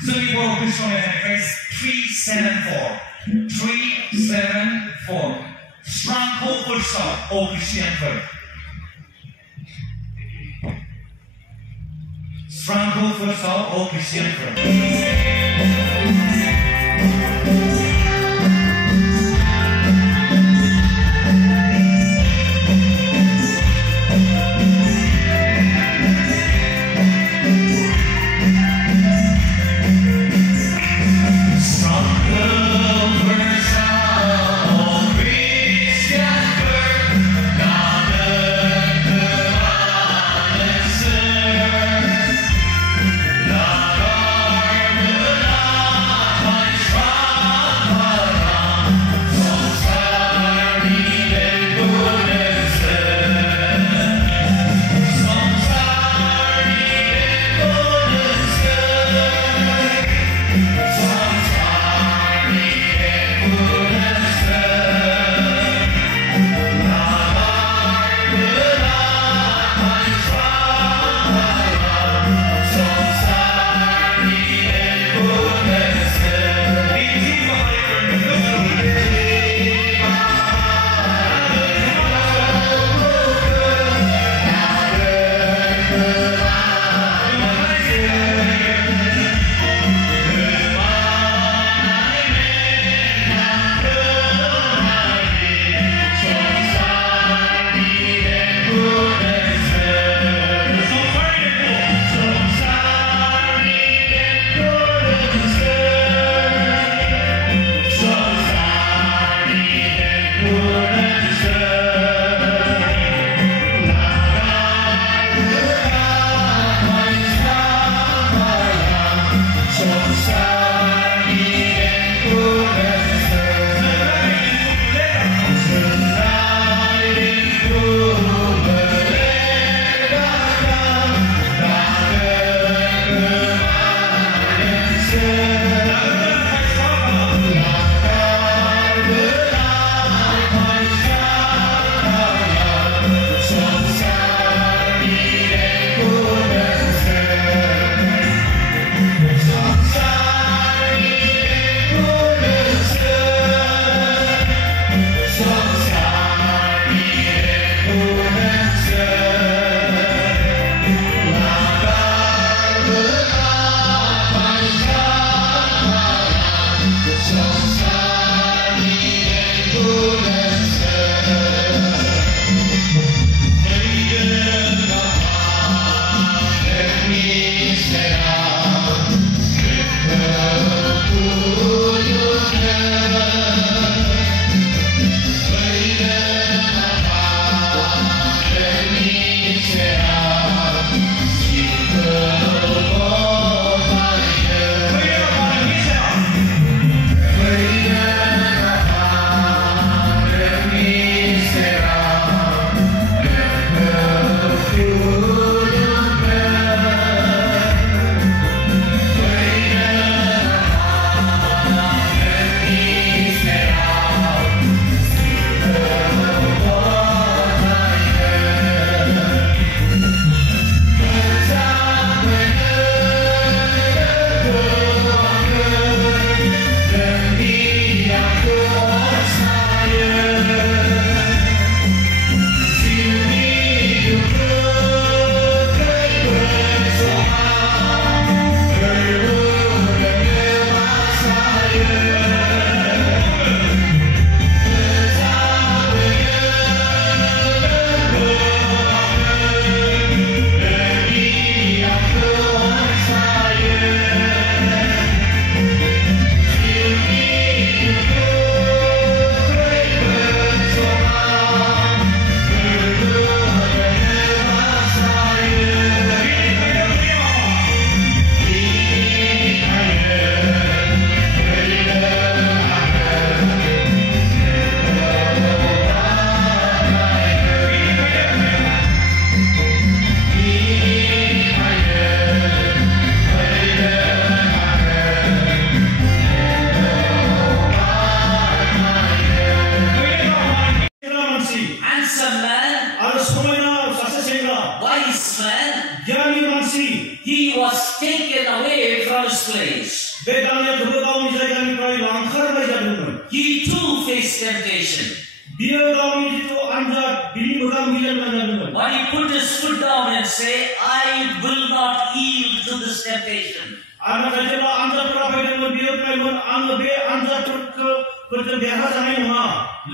Semi-Pro Christian Manifest 374. 374. Strong hold for stop, all Christian first. Strong hold for stop, all Christian first. place. बे दानियालखौबो गावनि जायगानिफ्राय लांखारनाय जादोंमोन. He too faced temptation. बियो गावनि जिथु आनजाद बिनि मोगा-मोगि जानो जादोंमोन. But he put his foot down and said, I will not yield to this temptation. आरो नाथाय जेब्ला आनजादफोरा फैदोंमोन बियो बुंबायमोन आङो बे आनजादफोरजों देरहाजानाय नङा.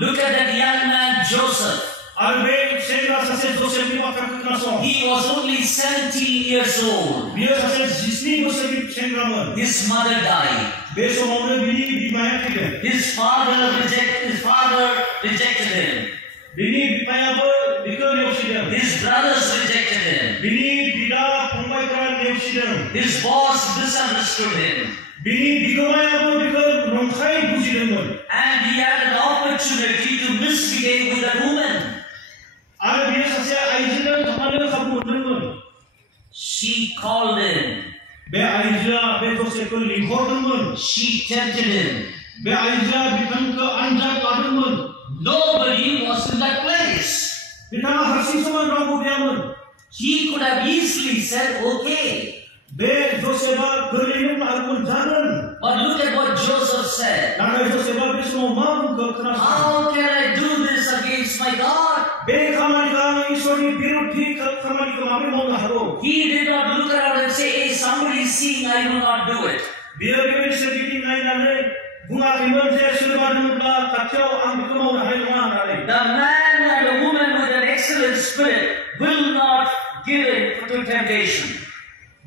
Look at that young man Joseph. आरो बे सेंग्रा सासे जोसेफनि बाथ्राखौ खोनासं. He was only 17 years old. बियो सासे 17 बोसोरनि सेंग्रामोन. His mother died. बे समावनो बिनि बिमाया थैदों. His father rejected him. बिनि बिफायाबो बिखौ नेवसिदों. His brothers rejected him. बिनि बिदा फंबायफोरा नेवसिदों. His boss misunderstood him. बिनि बिगोमायाबो बिखौ नंखाय बुजिदोंमोन. And he had an opportunity to misbehave with that woman. आरो बियो सासे आइजोजों थाफानो खाबु मोनदोंमोन. She called him. बे आइजोआ बे जोसेफखौ लिंहरदोंमोन. She tempted him. बे आइजोआ बिथांखौ आनजाद लादोंमोन. Nobody was in that place. बिथाङा हारसिं समान रावबो गैयामोन. He could have easily said, okay. बे जोसेफआ गोरलैयैनो आरोमोन जागोन. But look at what Joseph said. नाथाय जोसेफआ बे समाव मा बुंखो खोनासं. How can I do this against my God? बे खामानिखौ आं इसोरनि बिरुद्धि खामानिखौ माबोरै मावनो हागौ? He did not look around and say, hey, somebody is seeing, I will not do it. बियो बेबायदि सोरगिदिं नायनानै बुङाखैमोन जे सोरबा दङब्ला खाथियाव आं बेखौ मावनो हानाय नङा होननानै. The man and the woman with an excellent spirit will not give in to temptation.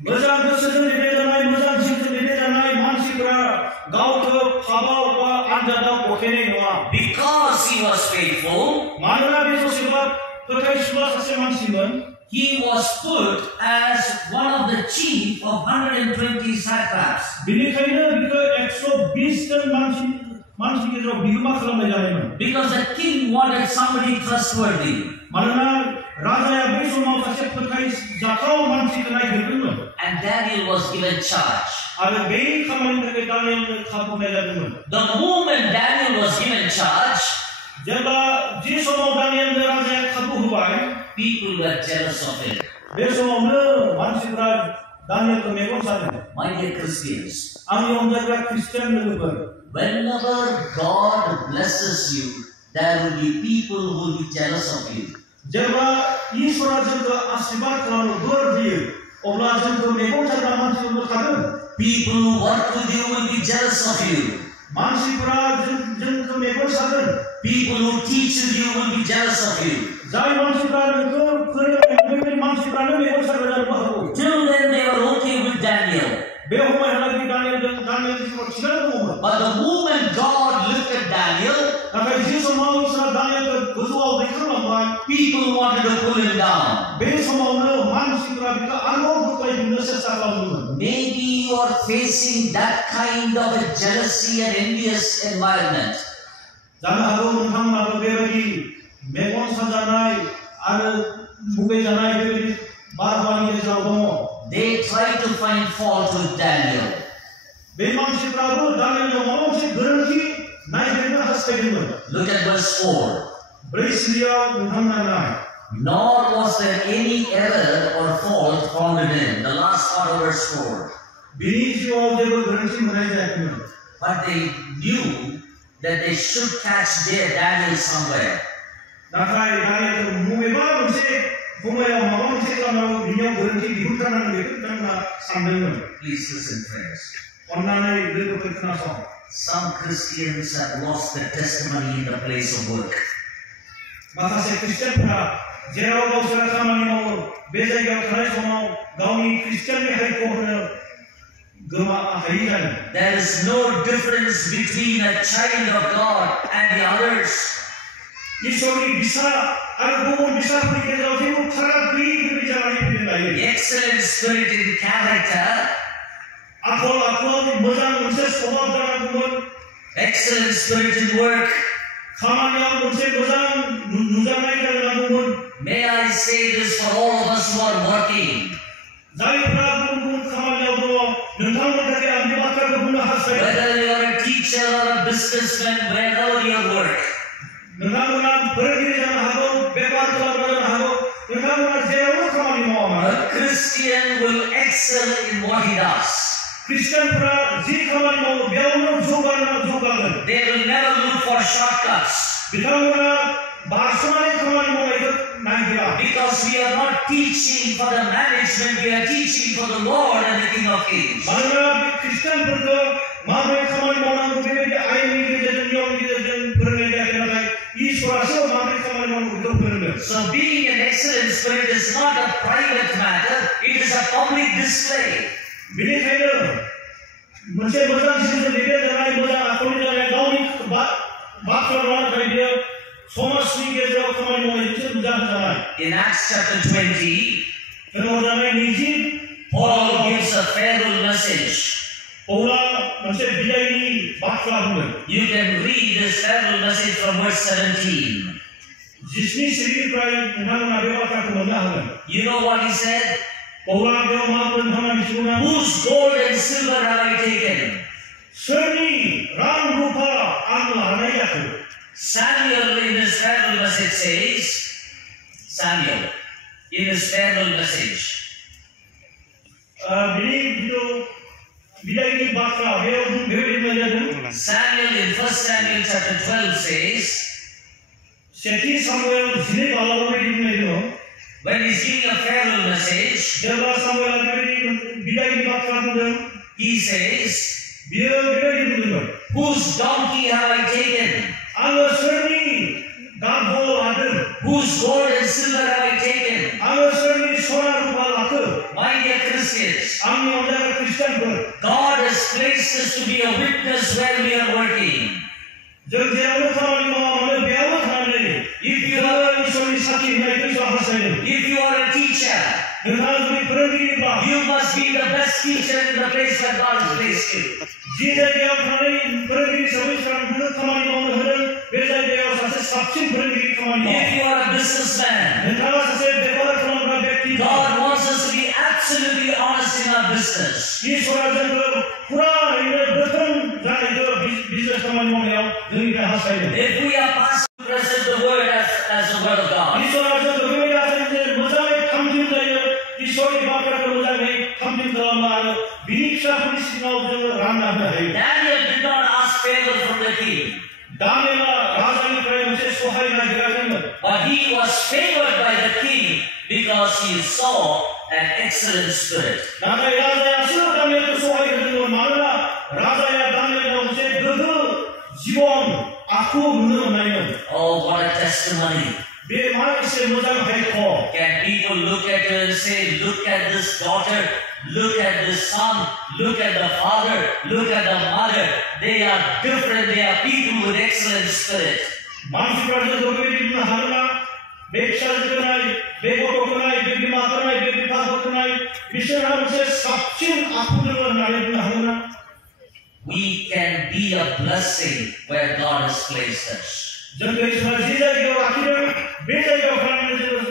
मोजां गोसोजों दैदेन जानाय, मोजां जिउजों दैदेन जानाय मानसिफोरा गावखौ फाबाव बा आनजादाव गथायनाय नङा. Because he was faithful, मानोना बे जोसेफआ फोथायसुला सासे मानसिमोन. he was put as one of the chief of 120 satraps. बिनिखायनो बिखौ 120 जन मानसि गेजेराव बिगोमा खालामनाय जादोंमोन. Because the king wanted somebody trustworthy. मानोना राजाया बै समाव सासे फोथायजाथाव मानसिखौ नागिरदोंमोन. And Daniel was given charge. आरो बे खामानिनि थाखाय दानियेलनो खाबु होनाय जादोंमोन. The moment Daniel was given charge, जेब्ला जि समाव दानियेलनो राजाया खाबु होबाय, people were jealous of him. बे समावनो मानसिफोरा दानियेलखौ मेगन सादों. My dear Christians, आंनि अनजायग्रा ख्रिस्टियान लोगोफोर, whenever God blesses you, there will be people who will be jealous of you. जेब्ला ईश्वरा जोंखौ आशीर्वाद खालामो, बोर होयो, अब्ला जोंखौ मेगन साग्रा मानसिफोरबो थागोन. People who work with you will be jealous of you. मानसिफोरा जोंखौ Megan सागोन. People who teach you will be jealous of you. जाय मानसिफोरा नोंखौ फोरोङो बे मानसिफोरानो मेगन साग्रा जानो हागौ. Till then they were okay with Daniel. बे समावहालागै दानियेलनि जिउआव थिगानो दङमोन. But the moment God looked at Daniel, नाथाय जि समाव इसोरा दानियेलखौ गोजौआव दैखांलांबाय, people wanted to pull him down. बे समावनो मानसिफोरा बिखौ आरोबाव बोख्लायफिननो सेस्था खालामदोंमोन. Maybe you are facing that kind of a jealousy and envious environment. जानो हागौ नोंथांमोनाबो बेबायदि मेगन साजानाय आरो मुगैजानाय बेबायदि बारहावानि गेजेराव दङ. They tried to find fault with Daniel. बे मानसिफ्राबो दानियेलनाव माबा मोनसे गोरोन्थि नायगिरनो हास्थायदोंमोन. Look at verse 4. 4 सिरियाव नोंथांमोना नाय. Nor was there any error or fault found in him. The last part of verse 4. बिनि जिउआव जेबो गोरोन्थि मोननाय जायाखैमोन. But they knew that they should catch their Daniel somewhere. नाथाय दानियेलखौ बबेबा मोनसे समायाव माबा मोनसे खालामनांगौ, बिनियाव गोरोन्थि दिहुनथारनांगौ बेखौ बिथांमोना सानदोंमोन. Please listen, friends. अन्नानै लोगोफोर खोनासं. Some Christians have lost their testimony in the place of work. माखासे ख्रिस्टियानफोरा जेराव गावसोरा खामानि मावो बे जायगायाव थानाय समाव गावनि ख्रिस्टियाननि हारिखौ होनो गोमाहायै जादों. There is no difference between a child of God and the others. ईश्वरनि बिसा आरो गुबुन बिसाफोरनि गेजेराव जेबो फाराग गैयै बेबायदि जानानै फैनो लायो. Excellent spirit in character, आखल आखुआव मोजां मोनसे स्वभाव जानांगौमोन. excellent spirit in work. खामानियाव मोनसे मोजां नुजानाय जानांगौमोन. May I say this for all of us who are working. जायफोरा गुबुन गुबुन खामानियाव दङ, नोंथांमोननि थाखाय आं बे बाथ्राखौ बुंनो हास्थायो. Whether you are a teacher or a businessman, wherever you work, नोंथांमोना फोरोंगिरि जानो हागौ, बेफार खालामग्रा जानो हागौ, नोंथांमोना जेरावबो खामानि मावा मानो a Christian will excel in what he does. खृष्टानफोरा जि खामानि मावो बेयावनो जौगागोन They will never look for shortcuts. बिथांमोना बारस'नानै खामानि मावनायखौ नागिरा Because we are not teaching for the management, we are teaching for the Lord and the King of Kings. मानोना बे खृष्टानफोरखौ माबोरै खामानि मावनांगौ बेबायदि आयेननि गेजेरजों नियमनि गेजेरजों फोरोंनाय जायाखै नाथाय इसोरासो माबोरै खामानि मावनांगौ बेखौ फोरोंदों So being an excellent spirit is not a private matter, it is a public display. बेनिखायनो मोनसे मोजां जिउजों दैदेनजानाय मोजां आखलनि जानाय गावनि बाथ्रा लानो थाखाय बियो समाजनि गेजेराव खामानि मावनायजोंसो नुजाहोजानाय In Acts chapter 20, फोरमायजानाय 20 Paul gives a farewell message. पौला मोनसे बिदायनि बाथ्रा बुंदों You can read this farewell message from verse 17. 19 सिरिनिफ्राय नोंथांमोना बे बाथ्राखौ मोननो हागोन You know what he said? पौला बेयाव मा बुंदों नोंथाङा मिथिगौना Whose gold and silver have I taken? सोरनि रां रुफा आं लानाय जाखो Samuel in his farewell message says, Samuel in his farewell message, बिनि जिथु बिदायनि बाथ्रा बेयाव बेबायदि बुंनाय जादों Samuel in 1 Samuel chapter 12 says, सेथि सामुएल 12 बालाव बेबायदि बुंनाय दङ when he's giving a farewell message, जेब्ला सामुएलआ बेबायदि बिदायनि बाथ्रा बुंदों he says, बियो बेबायदि बुंदोंमोन whose donkey have I taken? आङो सोरनि गाधो लादों Whose gold and silver have I taken? आङो सोरनि सना रुपा लाखो My dear Christians, आंनि अनजाग्रा खृष्टानफोर God has placed us to be a witness where we are working. जों जेरावनो खामानि मावा मानो बेयावनो थानानै If you are इसोरनि साखि होनायखौ जों हास्थायदों a teacher, नोंथाङा जुदि फोरोंगिरिब्ला you must be the best teacher in the place where God has placed you. जि जायगायाव थानानै फोरोंगिरि हिसाबै नोंथांनो खामानि मावनो होदों बे जायगायाव सासे साबसिन फोरोंगिरि खामानि मावो If you are a businessman, नोंथाङा सासे बेपार खालामग्रा व्यक्ति God wants us to be absolutely honest in our business. इसोरा जोंखौ पुरायैनो गोख्रों जानायखौ बिजनेस खामानि मावनायाव जोंनिफ्राय हास्थायदों If we are past to present the word as the word of God, इसोरा जोंखौ बेबायदि हास्थायदों जे मोजाङै थामथिम जायो इसोरनि बाथ्राखौ मोजाङै थामथिम खालामो आरो बिनि फिसाफोरनि सिगाङाव जोङो रानना होनो हायो Daniel did not ask favor from the king, दानिएला राजानिफ्राय मोनसे सहाय नागिराखैमोन but he was favored by the king because he saw an excellent spirit. नाथाय राजायासो दानिएलखौ सहाय होदोंमोन मानोना राजाया दानिएलनाव मोनसे गोग्गो जिबन आखु नुनो मोननायमोन Oh, what a testimony. बे मा एसे मोजां हायख Can people look at you and say, look at this daughter, look at this son, look at the father, look at the mother. They are different. They are people with excellent spirit. मानसिफ्रा जोंखौ बेबायदि बुंनो हागोन ना बे फिसाजोखौ नाय बे गथ'खौ नाय बे बिमाखौ नाय बे बिफाखौ नाय बिसोरहा मोनसे साबसिन आखु दङ होननानै बुंनो हागोन ना We can be a blessing where God has placed us. जोंखौ इसोरा जि जायगायाव लाखिदों बे जायगायाव थानानै जोङो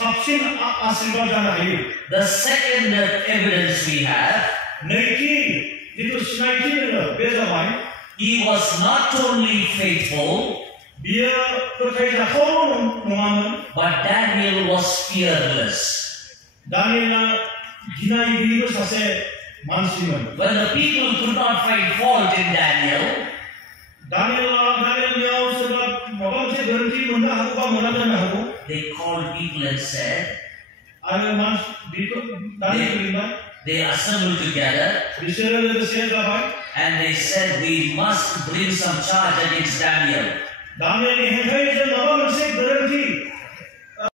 साबसिन आशीर्वाद जानो हायो The second evidence we have, नैथि जिथु सिनायथि दङ बे जाबाय he was not only faithful, बियो फोथायजाथाव नङामोन but Daniel was fearless. दानिएला गिनाय गैयैबो सासे मानसिमोन When the people could not find fault in Daniel, दानिएलनियाव सोरबा माबा मोनसे गोरोन्थि मोननो हागौ बा मोना जानो हागौ they called people and said, आरो they assembled together बिसोरो लोगोसे जाबाय and they said, we must bring some charge against Daniel. दानिएलनि हेंथायै